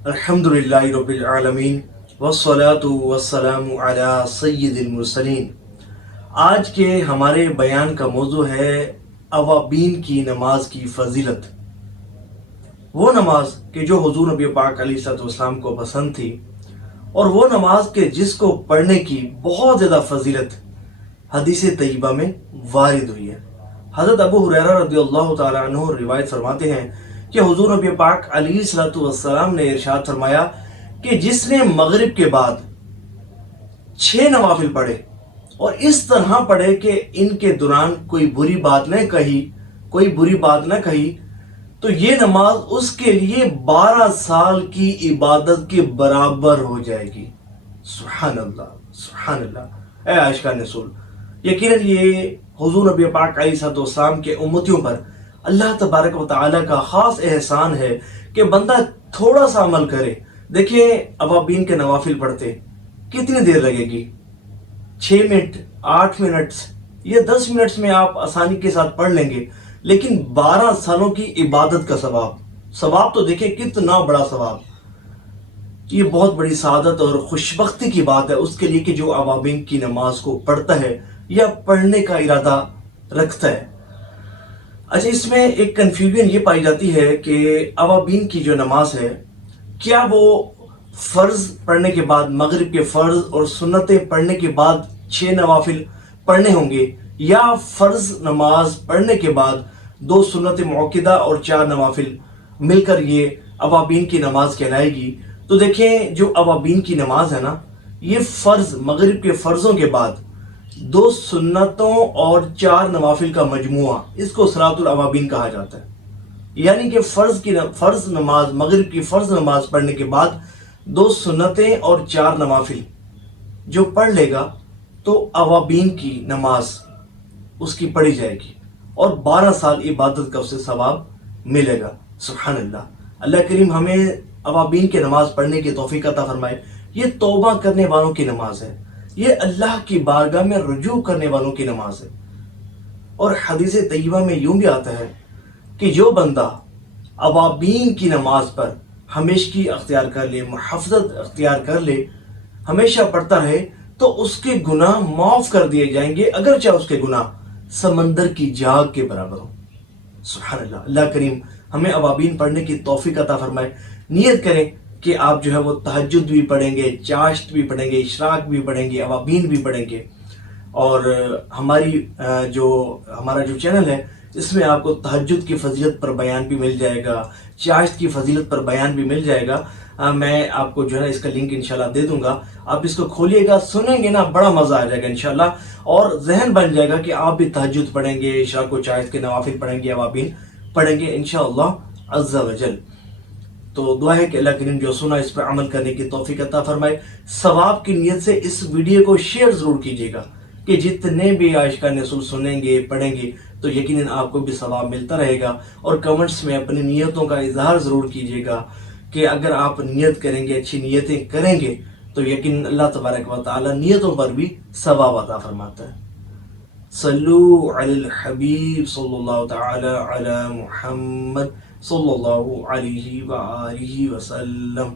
الحمدللہ رب العالمین والصلاة والسلام علی سید المرسلین۔ آج کے ہمارے بیان کا موضوع ہے اوابین کی نماز کی فضیلت۔ وہ نماز کہ جو حضور نبی پاک علیہ الصلوۃ والسلام کو پسند تھی، اور وہ نماز کہ جس کو پڑھنے کی بہت زیادہ فضیلت حدیث طیبہ میں وارد ہوئی ہے۔ حضرت ابو ہریرہ رضی اللہ تعالیٰ عنہ روایت فرماتے ہیں کہ حضور نبی پاک علیہ الصلوۃ والسلام نے ارشاد فرمایا کہ جس نے مغرب کے بعد 6 نوافل پڑھے اور اس طرح پڑھے کہ ان کے دوران کوئی بری بات نہ کہی تو یہ نماز اس کے لیے 12 سال کی عبادت کے برابر ہو جائے گی۔ سبحان اللہ، سبحان اللہ۔ اے عاشقان رسول، یقیناً یہ حضور نبی پاک علیہ الصلوۃ والسلام کے امتیوں پر اللہ تبارک و تعالیٰ کا خاص احسان ہے کہ بندہ تھوڑا سا عمل کرے۔ دیکھیں، اوابین کے نوافل پڑھتے کتنی دیر لگے گی؟ 6 منٹ، 8 منٹ یا 10 منٹ میں آپ آسانی کے ساتھ پڑھ لیں گے، لیکن 12 سالوں کی عبادت کا ثواب تو دیکھیں کتنا بڑا ثواب۔ یہ بہت بڑی سعادت اور خوشبختی کی بات ہے اس کے لیے کہ جو اوابین کی نماز کو پڑھتا ہے یا پڑھنے کا ارادہ رکھتا ہے۔ اچھا، اس میں ایک کنفیوژن یہ پائی جاتی ہے کہ اوابین کی جو نماز ہے، کیا وہ فرض پڑھنے کے بعد، مغرب کے فرض اور سنتیں پڑھنے کے بعد 6 نوافل پڑھنے ہوں گے، یا فرض نماز پڑھنے کے بعد 2 سنت موقدہ اور 4 نوافل مل کر یہ اوابین کی نماز کہلائے گی؟ تو دیکھیں، جو اوابین کی نماز ہے نا، یہ فرض، مغرب کے فرضوں کے بعد 2 سنتوں اور 4 نوافل کا مجموعہ، اس کو صلاۃ الاوابین کہا جاتا ہے۔ یعنی کہ فرض نماز، مغرب کی فرض نماز پڑھنے کے بعد 2 سنتیں اور 4 نوافل جو پڑھ لے گا تو اوابین کی نماز اس کی پڑھی جائے گی اور 12 سال عبادت کا اسے ثواب ملے گا۔ سبحان اللہ۔ اللہ کریم ہمیں اوابین کی نماز پڑھنے کی توفیق عطا فرمائے۔ یہ توبہ کرنے والوں کی نماز ہے، یہ اللہ کی بارگاہ میں رجوع کرنے والوں کی نماز ہے۔ اور حدیث طیبہ میں یوں بھی آتا ہے کہ جو بندہ اوابین کی نماز پر ہمیشگی اختیار کر لے، محافظت اختیار کر لے، ہمیشہ پڑھتا رہے، تو اس کے گناہ معاف کر دیے جائیں گے، اگرچہ اس کے گناہ سمندر کی جھاگ کے برابر ہوں۔ سبحان اللہ۔ اللہ کریم ہمیں اوابین پڑھنے کی توفیق عطا فرمائے۔ نیت کریں کہ آپ جو ہے وہ تہجد بھی پڑھیں گے، چاشت بھی پڑھیں گے، اشراق بھی پڑھیں گے، اوابین بھی پڑھیں گے۔ اور ہمارا جو چینل ہے، اس میں آپ کو تہجد کی فضیلت پر بیان بھی مل جائے گا، چاشت کی فضیلت پر بیان بھی مل جائے گا۔ میں آپ کو جو ہے نا اس کا لنک انشاءاللہ دے دوں گا، آپ اس کو کھولیے گا، سنیں گے نا، بڑا مزہ آ جائے گا انشاءاللہ، اور ذہن بن جائے گا کہ آپ بھی تہجد پڑھیں گے، اشراق و چاشت کے نوافل پڑھیں گے، اوابین پڑھیں گے انشاءاللہ عز و جل۔ تو دعا ہے کہ اللہ کریم جو سنا اس پر عمل کرنے کی توفیق عطا فرمائے۔ ثواب کی نیت سے اس ویڈیو کو شیئر ضرور کیجیے گا کہ جتنے بھی عاشقان رسول سنیں گے، پڑھیں گے، تو یقیناً آپ کو بھی ثواب ملتا رہے گا۔ اور کمنٹس میں اپنی نیتوں کا اظہار ضرور کیجیے گا کہ اگر آپ نیت کریں گے، اچھی نیتیں کریں گے، تو یقیناً اللہ تبارک و تعالی نیتوں پر بھی ثواب عطا فرماتا ہے۔ صلو علی الحبیب صلی اللہ تعالی علی محمد صلی اللہ علیہ وآلہ وسلم۔